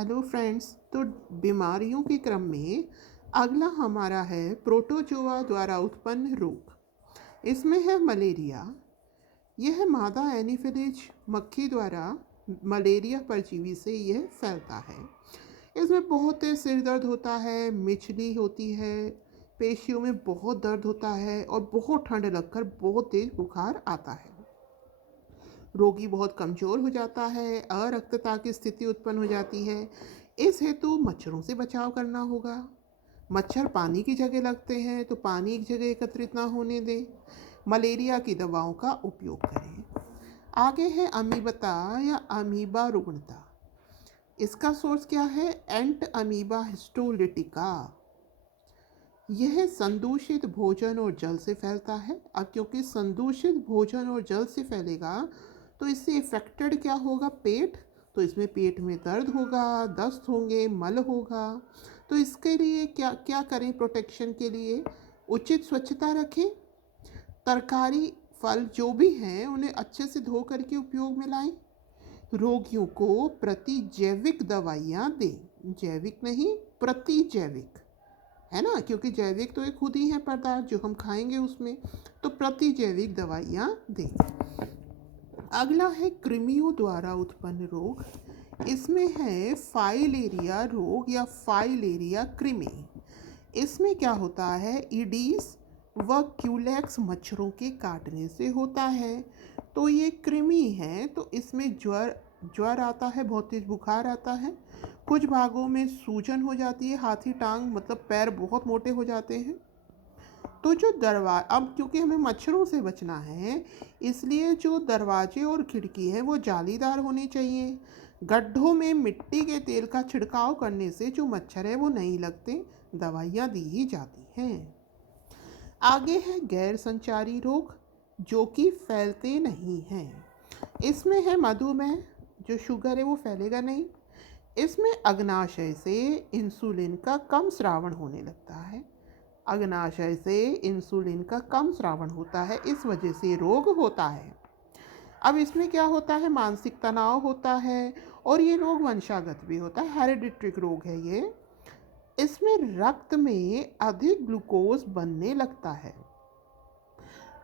Hello friends. तो बीमारियों के क्रम में अगला हमारा है प्रोटोजोआ द्वारा उत्पन्न रोग। इसमें है मलेरिया। यह मादा एनीफिलिज मक्खी द्वारा मलेरिया परजीवी से यह फैलता है। इसमें बहुत तेज सिर दर्द होता है, मिचली होती है, पेशियों में बहुत दर्द होता है और बहुत ठंड लगकर बहुत तेज बुखार आता है। रोगी बहुत कमज़ोर हो जाता है, अरक्तता की स्थिति उत्पन्न हो जाती है। इस हेतु मच्छरों से बचाव करना होगा। मच्छर पानी की जगह लगते हैं तो पानी एक जगह एकत्रित ना होने दें। मलेरिया की दवाओं का उपयोग करें। आगे है अमीबता या अमीबा रुग्णता। इसका सोर्स क्या है? एंट अमीबा हिस्टोलिटिका। यह संदूषित भोजन और जल से फैलता है। अब क्योंकि संदूषित भोजन और जल से फैलेगा तो इससे इफेक्टेड क्या होगा? पेट। तो इसमें पेट में दर्द होगा, दस्त होंगे, मल होगा। तो इसके लिए क्या क्या करें? प्रोटेक्शन के लिए उचित स्वच्छता रखें। तरकारी फल जो भी हैं उन्हें अच्छे से धो करके उपयोग में लाएं। रोगियों को प्रतिजैविक दवाइयाँ दें। जैविक नहीं, प्रतिजैविक, है ना, क्योंकि जैविक तो एक खुद ही है पदार्थ जो हम खाएंगे उसमें। तो प्रतिजैविक दवाइयाँ दें। अगला है कृमियों द्वारा उत्पन्न रोग। इसमें है फाइलेरिया रोग या फाइलेरिया कृमि। इसमें क्या होता है? ईडीज व क्यूलेक्स मच्छरों के काटने से होता है। तो ये कृमि है। तो इसमें ज्वर आता है, बहुत तेज बुखार आता है, कुछ भागों में सूजन हो जाती है, हाथी टांग मतलब पैर बहुत मोटे हो जाते हैं। तो जो अब क्योंकि हमें मच्छरों से बचना है इसलिए जो दरवाजे और खिड़की है वो जालीदार होनी चाहिए। गड्ढों में मिट्टी के तेल का छिड़काव करने से जो मच्छर है वो नहीं लगते, दवाइयाँ दी ही जाती हैं। आगे है गैर संचारी रोग जो कि फैलते नहीं हैं। इसमें है मधुमेह। जो शुगर है वो फैलेगा नहीं। इसमें अग्नाशय से इंसुलिन का कम स्रावण होने लगता है। अग्नाशय से इंसुलिन का कम स्रावण होता है, इस वजह से रोग होता है। अब इसमें क्या होता है? मानसिक तनाव होता है और ये रोग वंशागत भी होता है, हेरिडिट्रिक रोग है ये। इसमें रक्त में अधिक ग्लूकोज बनने लगता है।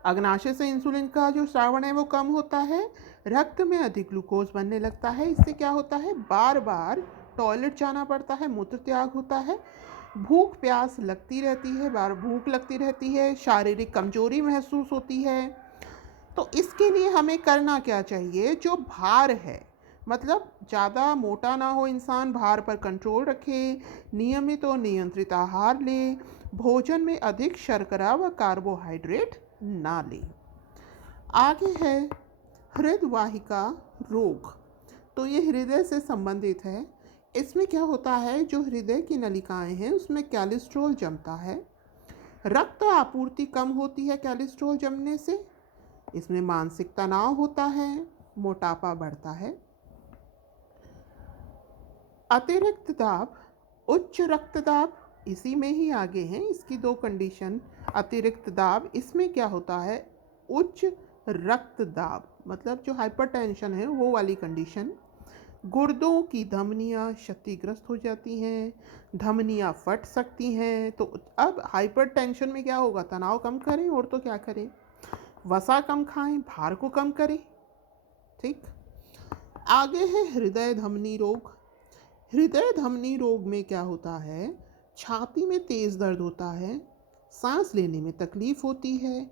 अग्नाशय से इंसुलिन का जो स्रावण है वो कम होता है, रक्त में अधिक ग्लूकोज बनने लगता है। इससे क्या होता है? बार बार टॉयलेट जाना पड़ता है, मूत्र त्याग होता है, भूख प्यास लगती रहती है, बार भूख लगती रहती है, शारीरिक कमजोरी महसूस होती है। तो इसके लिए हमें करना क्या चाहिए? जो भार है, मतलब ज़्यादा मोटा ना हो इंसान, भार पर कंट्रोल रखे, नियमित और नियंत्रित आहार ले, भोजन में अधिक शर्करा व कार्बोहाइड्रेट ना ले। आगे है हृदवाहिका रोग। तो ये हृदय से संबंधित है। इसमें क्या होता है? जो हृदय की नलिकाएं हैं उसमें कोलेस्ट्रॉल जमता है, रक्त आपूर्ति कम होती है कोलेस्ट्रॉल जमने से। इसमें मानसिक तनाव होता है, मोटापा बढ़ता है। अतिरिक्त दाब, उच्च रक्तदाब इसी में ही आगे हैं, इसकी दो कंडीशन। अतिरिक्त दाब, इसमें क्या होता है? उच्च रक्तदाब मतलब जो हाइपरटेंशन है वो वाली कंडीशन। गुर्दों की धमनियाँ क्षतिग्रस्त हो जाती हैं, धमनियाँ फट सकती हैं। तो अब हाइपरटेंशन में क्या होगा? तनाव कम करें और तो क्या करें? वसा कम खाएं, भार को कम करें। ठीक। आगे है हृदय धमनी रोग। हृदय धमनी रोग में क्या होता है? छाती में तेज दर्द होता है, सांस लेने में तकलीफ होती है,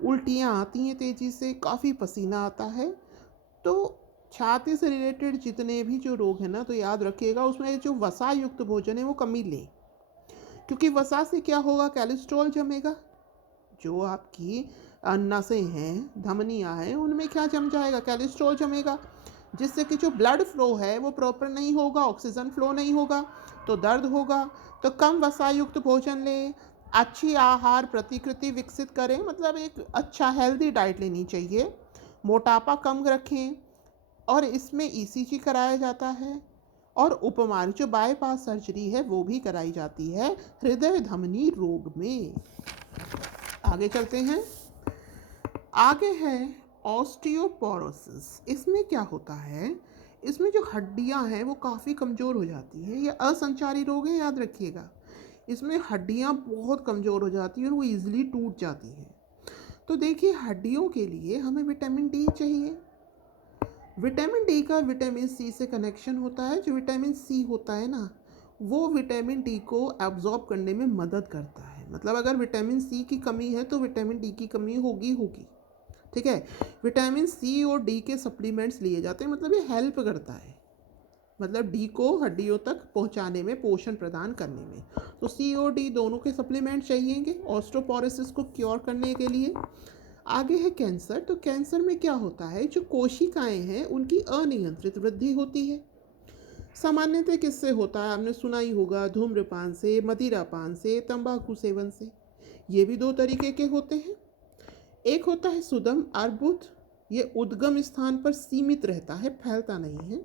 उल्टियाँ आती हैं तेजी से, काफ़ी पसीना आता है। तो छाती से रिलेटेड जितने भी जो रोग हैं ना, तो याद रखिएगा उसमें जो वसा युक्त भोजन है वो कमी ले, क्योंकि वसा से क्या होगा? कोलेस्ट्रॉल जमेगा। जो आपकी नसें हैं, धमनियाँ हैं, उनमें क्या जम जाएगा? कोलेस्ट्रॉल जमेगा, जिससे कि जो ब्लड फ्लो है वो प्रॉपर नहीं होगा, ऑक्सीजन फ्लो नहीं होगा, तो दर्द होगा। तो कम वसायुक्त भोजन लें, अच्छी आहार प्रतिकृति विकसित करें, मतलब एक अच्छा हेल्दी डाइट लेनी चाहिए, मोटापा कम रखें। और इसमें ईसीजी कराया जाता है और उपमार जो बाईपास सर्जरी है वो भी कराई जाती है हृदय धमनी रोग में। आगे चलते हैं। आगे है ऑस्टियोपोरोसिस। इसमें क्या होता है? इसमें जो हड्डियां हैं वो काफ़ी कमज़ोर हो जाती है। ये असंचारी रोग है, याद रखिएगा। इसमें हड्डियां बहुत कमज़ोर हो जाती हैं और वो ईजिली टूट जाती हैं। तो देखिए, हड्डियों के लिए हमें विटामिन डी चाहिए। विटामिन डी का विटामिन सी से कनेक्शन होता है। जो विटामिन सी होता है ना, वो विटामिन डी को एब्जॉर्ब करने में मदद करता है। मतलब अगर विटामिन सी की कमी है तो विटामिन डी की कमी होगी। ठीक है। विटामिन सी और डी के सप्लीमेंट्स लिए जाते हैं, मतलब ये हेल्प करता है, मतलब डी को हड्डियों तक पहुंचाने में, पोषण प्रदान करने में। तो सी और डी दोनों के सप्लीमेंट चाहिएंगे ऑस्टियोपोरोसिस को क्योर करने के लिए। आगे है कैंसर। तो कैंसर में क्या होता है, जो कोशिकाएं हैं उनकी अनियंत्रित वृद्धि होती है। सामान्यतः किससे होता है, आपने सुना ही होगा, धूम्रपान से, मदिरापान से, तंबाकू सेवन से। ये भी दो तरीके के होते हैं। एक होता है सुदम अर्बुद, ये उद्गम स्थान पर सीमित रहता है, फैलता नहीं है।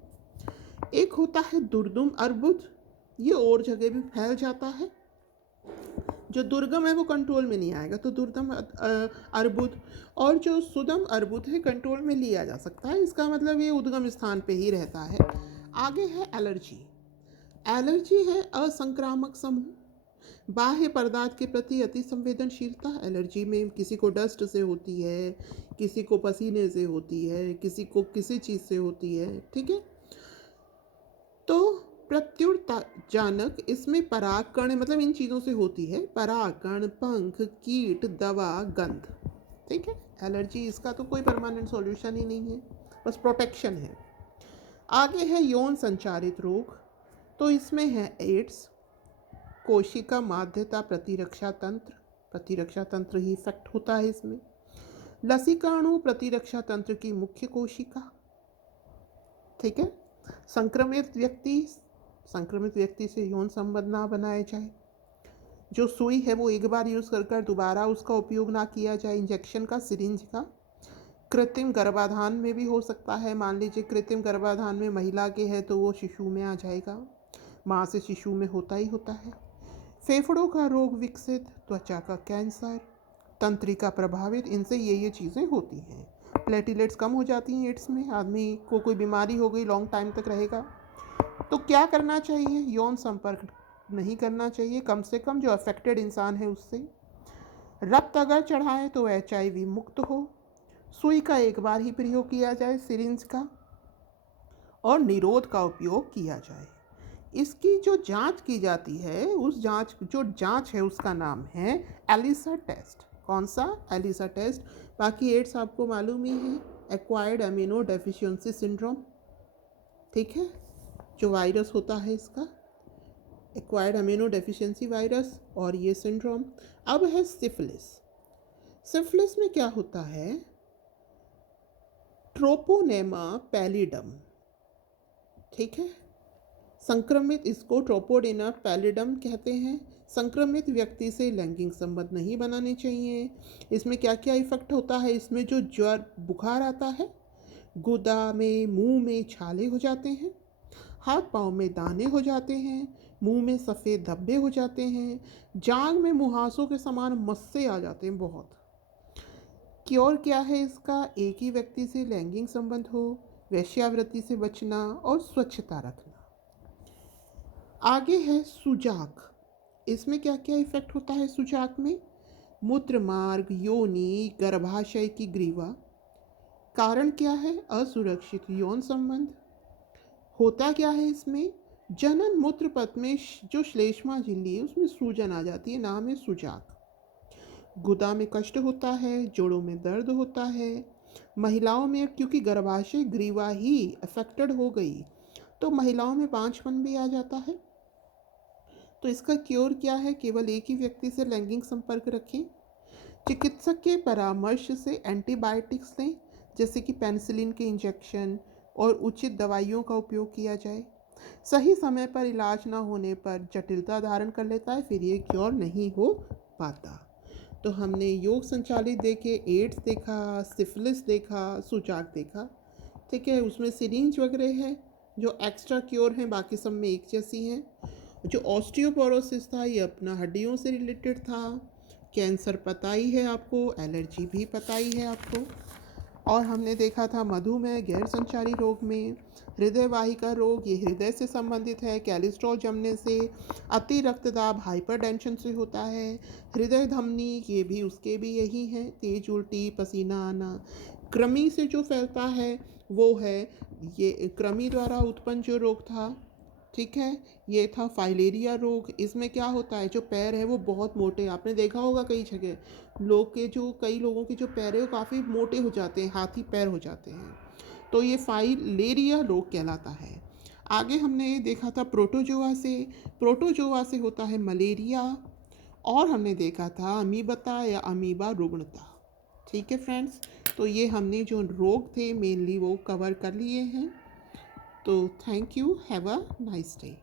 एक होता है दुर्गम अर्बुद, ये और जगह भी फैल जाता है। जो दुर्गम है वो कंट्रोल में नहीं आएगा, तो दुर्गम अर्बुद। और जो सुदम अर्बुद है कंट्रोल में लिया जा सकता है, इसका मतलब ये उद्गम स्थान पे ही रहता है। आगे है एलर्जी। एलर्जी है असंक्रामक समूह, बाह्य पदार्थ के प्रति अति संवेदनशीलता। एलर्जी में किसी को डस्ट से होती है, किसी को पसीने से होती है, किसी को किसी चीज़ से होती है। ठीक है। तो प्रत्युत्ताजनक इसमें परागकण, मतलब इन चीज़ों से होती है, परागकण, पंख, कीट, दवा, गंध। ठीक है। एलर्जी, इसका तो कोई परमानेंट सॉल्यूशन ही नहीं है, बस प्रोटेक्शन है। आगे है यौन संचारित रोग। तो इसमें है एड्स, कोशिका माध्यता प्रतिरक्षा तंत्र ही इफेक्ट होता है इसमें। लसीकाणु प्रतिरक्षा तंत्र की मुख्य कोशिका। ठीक है। संक्रमित व्यक्ति से यौन संबंध ना बनाया जाए। जो सुई है वो एक बार यूज़ कर दोबारा उसका उपयोग ना किया जाए, इंजेक्शन का, सिरिंज का। कृत्रिम गर्भाधान में भी हो सकता है। मान लीजिए कृत्रिम गर्भाधान में महिला के है तो वो शिशु में आ जाएगा, माँ से शिशु में होता ही होता है। फेफड़ों का रोग विकसित, त्वचा का कैंसर, तंत्रिका प्रभावित, इनसे ये चीज़ें होती हैं। प्लेटलेट्स कम हो जाती हैं एड्स में। आदमी को कोई बीमारी हो गई, लॉन्ग टाइम तक रहेगा, तो क्या करना चाहिए, यौन संपर्क नहीं करना चाहिए, कम से कम जो अफेक्टेड इंसान है उससे। रक्त अगर चढ़ाएं तो HIV मुक्त हो। सुई का एक बार ही प्रयोग किया जाए, सिरिंज का, और निरोध का उपयोग किया जाए। इसकी जो जांच की जाती है, उस जांच है उसका नाम है एलिसा टेस्ट। कौन सा, एलिसा टेस्ट। बाकी एड्स आपको मालूम ही है, एक्वायर्ड अमीनो डेफिशिएंसी सिंड्रोम। ठीक है। जो वायरस होता है इसका, एक्वायर्ड अमीनो डेफिशिएंसी वायरस, और ये सिंड्रोम। अब है सिफिलिस। सिफिलिस में क्या होता है, ट्रोपोनेमा पैलिडम। ठीक है। संक्रमित, इसको ट्रोपोडेना पैलिडम कहते हैं। संक्रमित व्यक्ति से लैंगिक संबंध नहीं बनाने चाहिए। इसमें क्या क्या इफेक्ट होता है, इसमें जो ज्वर, बुखार आता है, गुदा में, मुंह में छाले हो जाते हैं, हाथ पाँव में दाने हो जाते हैं, मुंह में सफ़ेद धब्बे हो जाते हैं, जांघ में मुहासों के समान मस्से आ जाते हैं बहुत। क्योर क्या है इसका, एक ही व्यक्ति से लैंगिक संबंध हो, वेश्यावृत्ति से बचना और स्वच्छता रखना। आगे है सुजाक। इसमें क्या क्या इफेक्ट होता है सुजाक में, मूत्र मार्ग, योनि, गर्भाशय की ग्रीवा। कारण क्या है, असुरक्षित यौन संबंध। होता क्या है इसमें, जनन मूत्र पथ में जो श्लेष्मा झिल्ली है उसमें सूजन आ जाती है, नाम है सुजाक। गुदा में कष्ट होता है, जोड़ों में दर्द होता है। महिलाओं में क्योंकि गर्भाशय ग्रीवा ही अफेक्टेड हो गई तो महिलाओं में बांझपन भी आ जाता है। तो इसका क्योर क्या है, केवल एक ही व्यक्ति से लैंगिक संपर्क रखें। चिकित्सक के परामर्श से एंटीबायोटिक्स लें, जैसे कि पेनिसिलिन के इंजेक्शन, और उचित दवाइयों का उपयोग किया जाए। सही समय पर इलाज न होने पर जटिलता धारण कर लेता है, फिर ये क्योर नहीं हो पाता। तो हमने योग संचालित देखे, एड्स देखा, सिफिलिस देखा, सुजाक देखा। ठीक है। उसमें सिरिंज वगैरह है जो एक्स्ट्रा क्योर हैं, बाकी सब में एक जैसी हैं। जो ऑस्टियोपोरोसिस था ये अपना हड्डियों से रिलेटेड था। कैंसर पता ही है आपको, एलर्जी भी पता ही है आपको। और हमने देखा था मधुमेह गैर संचारी रोग में। हृदय वाहिका रोग, ये हृदय से संबंधित है, कोलेस्ट्रॉल जमने से। अति रक्तदाब हाइपरटेंशन से होता है। हृदय धमनी, ये भी उसके भी यही है, तेज उल्टी, पसीना आना। कृमि से जो फैलता है वो है, ये कृमि द्वारा उत्पन्न जो रोग था, ठीक है, ये था फाइलेरिया रोग। इसमें क्या होता है, जो पैर है वो बहुत मोटे, आपने देखा होगा कई जगह कई लोगों के जो पैर है वो काफ़ी मोटे हो जाते हैं, हाथी पैर हो जाते हैं, तो ये फाइलेरिया रोग कहलाता है। आगे हमने देखा था प्रोटोजोआ से होता है मलेरिया। और हमने देखा था अमीबता या अमीबा रुग्णता। ठीक है फ्रेंड्स, तो ये हमने जो रोग थे मेनली वो कवर कर लिए हैं। तो thank you, have a nice day.